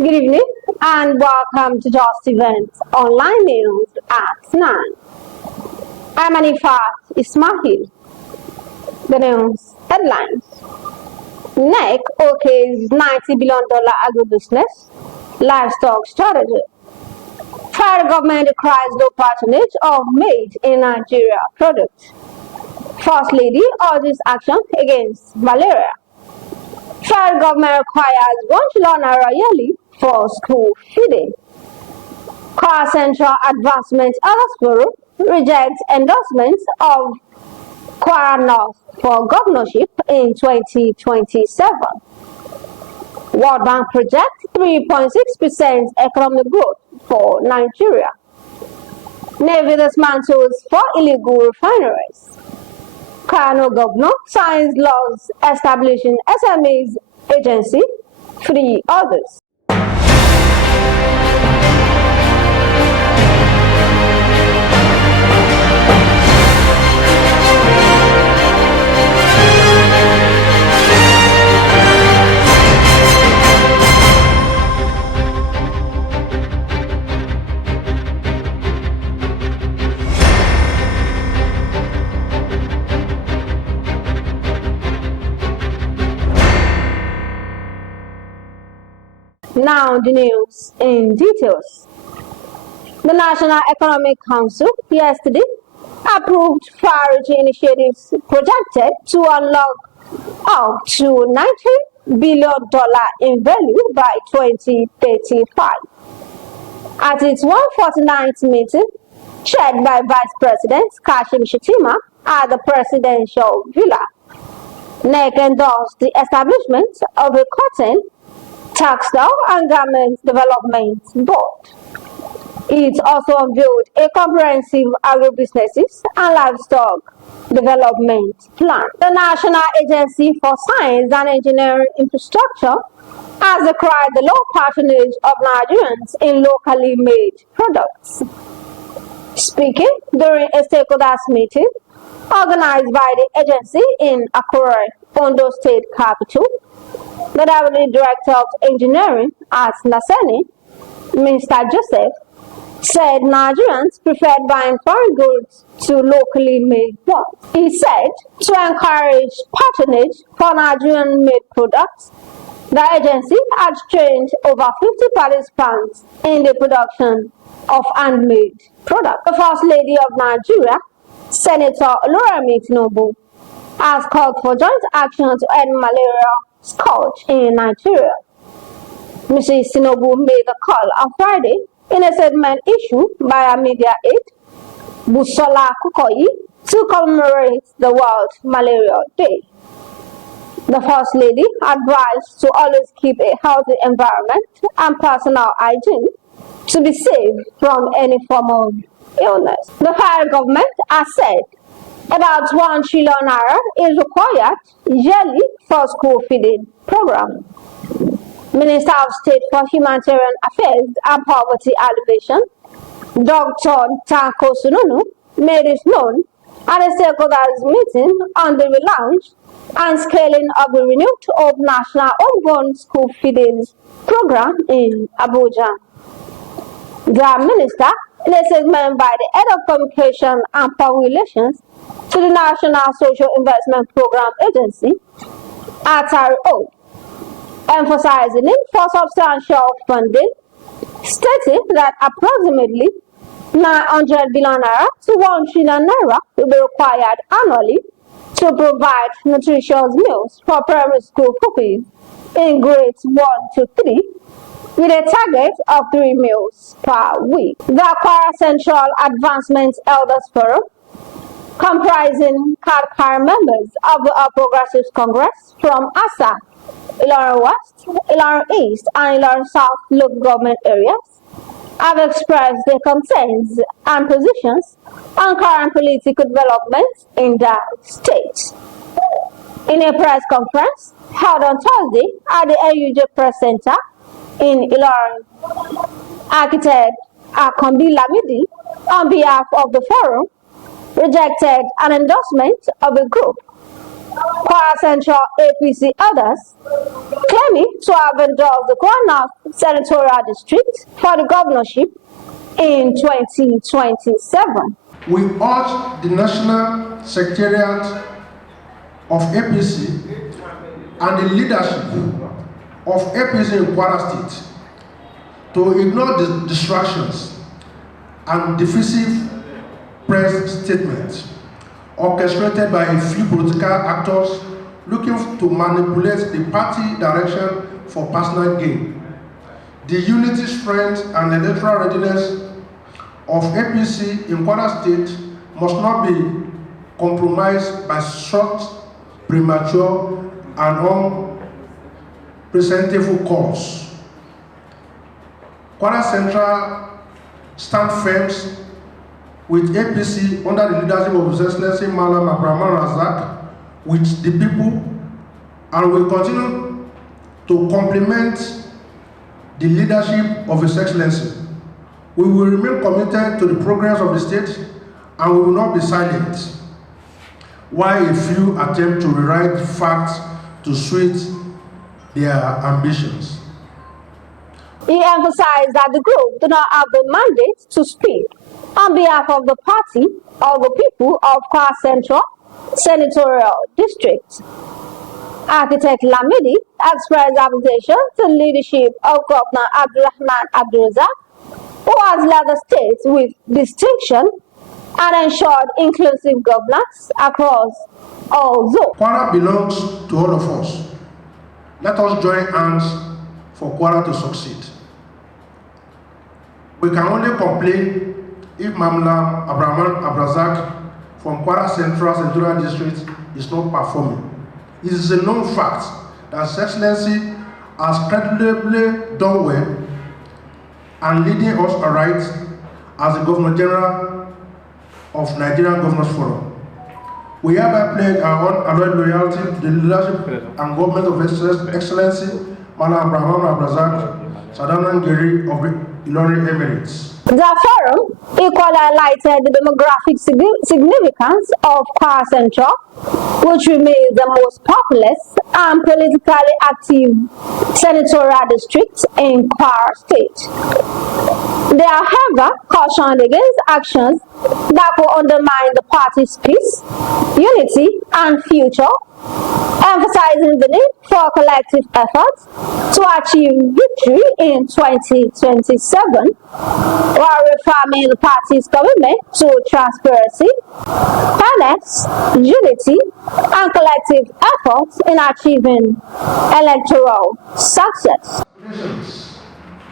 Good evening and welcome to Jeo Events Online News at 9. I'm Anifat Ismail. The news headlines. NEC OK's $90 billion agribusiness livestock strategy. Federal government decries no patronage of made in Nigeria products. First Lady urges action against malaria. Federal government requires $1 trillion yearly for school feeding. Kwara Central Advancement Elders rejects endorsements of Kwara North for governorship in 2027. World Bank projects 3.6% economic growth for Nigeria. Navy dismantles 4 illegal refineries. Kano governor signs laws establishing SMEs agency, 3 others. Now the news in details. The National Economic Council yesterday approved far-reaching initiatives projected to unlock up to $90 billion in value by 2035. At its 149th meeting, chaired by Vice President Kashim Shettima at the Presidential Villa, NEC endorsed the establishment of a cotton, textile and garment development board. It also unveiled a comprehensive agribusinesses and livestock development plan. The National Agency for Science and Engineering Infrastructure has decried the low patronage of Nigerians in locally made products. Speaking during a stakeholders meeting organized by the agency in Akure, Ondo State capital, the Deputy Director of Engineering at Naseni, Mr. Joseph, said Nigerians preferred buying foreign goods to locally made ones. He said to encourage patronage for Nigerian-made products, the agency had trained over 50 participants in the production of handmade products. The First Lady of Nigeria, Senator Olorami Tinubu, has called for joint action to end malaria scourge in Nigeria. Mrs. Tinubu made the call on Friday in a statement issued by a media aide, Busola Kukoyi, to commemorate the World Malaria Day. The First Lady advised to always keep a healthy environment and personal hygiene to be safe from any form of illness. The federal government has said about $1 trillion is required yearly for school feeding program. Minister of State for Humanitarian Affairs and Poverty Alleviation, Dr. Tanko Sununu, made it known at a stakeholders meeting on the relaunch and scaling of the renewed Hope National Homegrown School Feeding Program in Abuja. The minister, in a statement by the Head of Communication and Public Relations to the National Social Investment Program Agency, ATARO, emphasizing it for substantial funding, stating that approximately 900 billion naira to 1 trillion naira will be required annually to provide nutritious meals for primary school pupils in grades 1 to 3, with a target of 3 meals per week. The Kwara Central Advancement Elders Forum, comprising card members of the All Progressives Congress from ASA, Ilorin West, Ilorin East, and Ilorin South local government areas, have expressed their concerns and positions on current political developments in the state. In a press conference held on Thursday at the AUJ Press Center in Ilorin, architect Akombi Lamidi, on behalf of the forum, rejected an endorsement of a group Kwara Central APC elders claiming to have endorsed the Kwara Senatorial District for the governorship in 2027. We urge the National Secretariat of APC and the leadership of APC in Kwara State to ignore the distractions and divisive press statements orchestrated by a few political actors looking to manipulate the party direction for personal gain. The unity, strength, and electoral readiness of APC in Kwara State must not be compromised by short, premature, and unpresentable calls. Kwara Central stand firm with APC under the leadership of His Excellency Malam Abrahman Razak with the people, and will continue to complement the leadership of His Excellency. We will remain committed to the progress of the state, and we will not be silent while a few attempt to rewrite facts to suit their ambitions. He emphasized that the group do not have the mandate to speak on behalf of the party or the people of Kwara Central Senatorial District. Architect Lamidi expressed appreciation to the leadership of Governor Abdulrahman Abdulrazak, who has led the state with distinction and ensured inclusive governance across all zones. Kwara belongs to all of us. Let us join hands for Kwara to succeed. We can only complain if Mamla Abrahman Abrazak from Kwara Central Senatorial District is not performing. It is a known fact that His Excellency has credibly done well and leading us aright as the Governor General of Nigerian Governors Forum. We hereby pledge our unalloyed loyalty to the leadership and government of His Excellency Malam Abrahman Abrazak, Sadanan Geri of the Ilorin Emirates. The forum equally highlighted the demographic significance of Kwara Central, which remains the most populous and politically active senatorial district in Kwara State. They are, however, cautioned against actions that will undermine the party's peace, unity, and future, emphasizing the need for collective efforts to achieve victory in 2027, while reaffirming the party's commitment to transparency, fairness, unity, and collective efforts in achieving electoral success.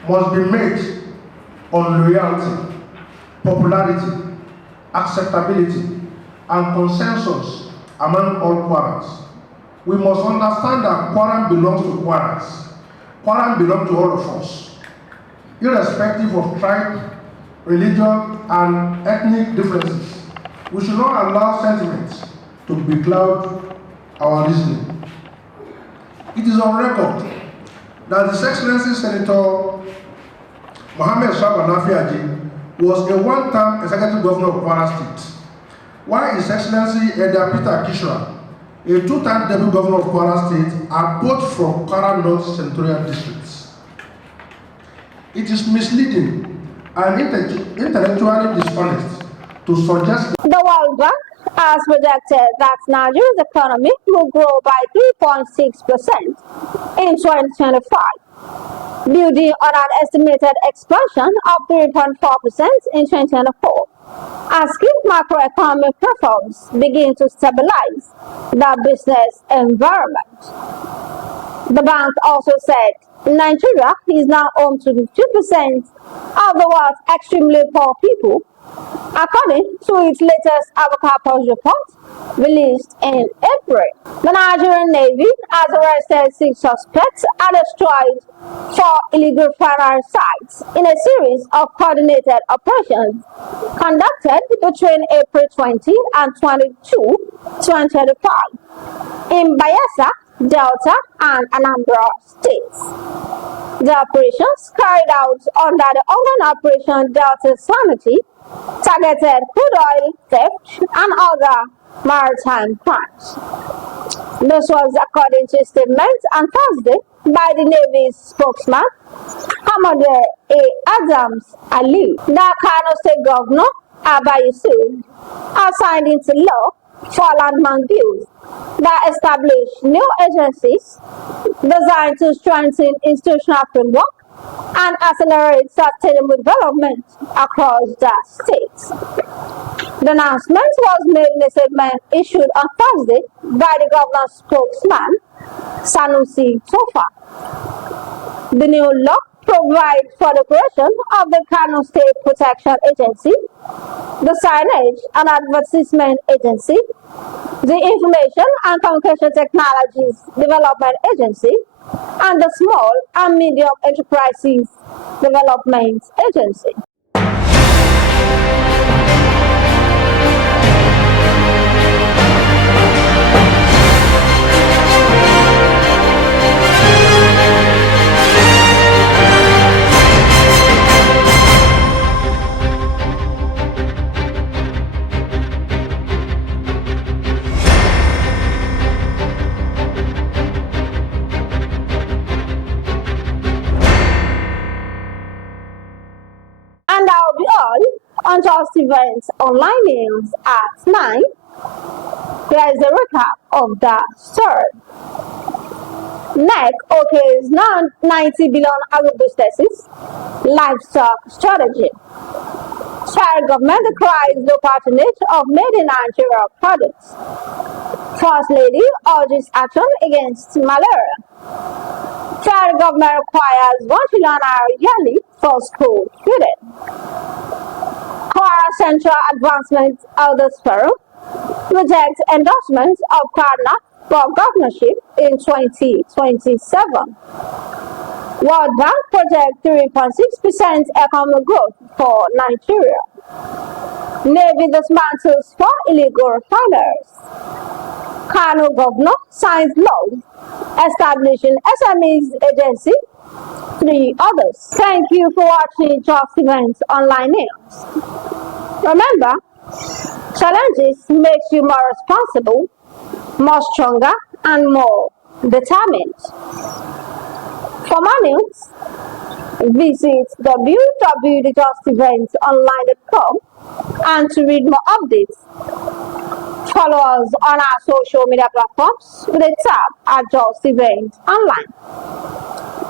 Must be made on loyalty, popularity, acceptability, and consensus among all Kwarans. We must understand that Kwaran belongs to Kwarans. Kwaran belongs to all of us, irrespective of tribe, religion, and ethnic differences. We should not allow sentiments to becloud our reasoning. It is on record that His Excellency Senator Mohammed Shaba was a one-term executive governor of Kwara State, while His Excellency Eda Peter Kishra, a two-time deputy governor of Kwara State, are both from Kwara North Senatorial districts. It is misleading and intellectually dishonest to suggest the World Bank has projected that Nigeria's economy will grow by 3.6% in 2025, building on an estimated expansion of 3.4% in 2024, as key macroeconomic reforms begin to stabilize the business environment. The bank also said Nigeria is now home to 50% of the world's extremely poor people, according to its latest Avocado report released in April. The Nigerian Navy has arrested 6 suspects and destroyed 4 illegal firearm sites in a series of coordinated operations conducted between April 20 and 22, 2025 in Bayelsa, Delta, and Anambra states. The operations carried out under the ongoing Operation Delta Sanity targeted crude oil theft and other maritime crimes. This was according to a statement on Thursday by the Navy's spokesman, Commodore A. Adams Ali. The Kano State Governor, Abba Yusuf, has signed into law for landmark bills that establish new agencies designed to strengthen institutional framework and accelerate sustainable development across the states. The announcement was made in a statement issued on Thursday by the governor's spokesman, Sanusi Tofa. The new law provides for the creation of the Kano State Protection Agency, the Signage and Advertisement Agency, the Information and Communication Technologies Development Agency, and the Small and Medium Enterprises Development Agency. And that'll be all on Just Events Online News at 9. Here is a recap of the story. NEC okays 90 billion agribusinesses livestock strategy. Federal government decries the patronage of made in Nigeria products. First Lady urges action against malaria. Federal government requires 1 trillion yearly for school students. Kwara Central Advancement Elders Forum rejects endorsements of Kaduna for governorship in 2027. World Bank projects 3.6% economic growth for Nigeria. Navy dismantles 4 illegal refiners. Kano governor signs law establishing SMEs agency, 3 others. Thank you for watching Just Events Online News. Remember, challenges makes you more responsible, more stronger, and more determined. For more news, visit www.justeventsonline.com, and to read more updates, follow us on our social media platforms with a tab at Just Events Online.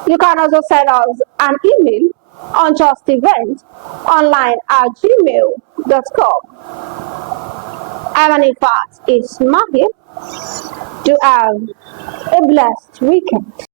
You can also send us an email on justeventsonline@gmail.com. I'm Anifat Ismail. Do have a blessed weekend.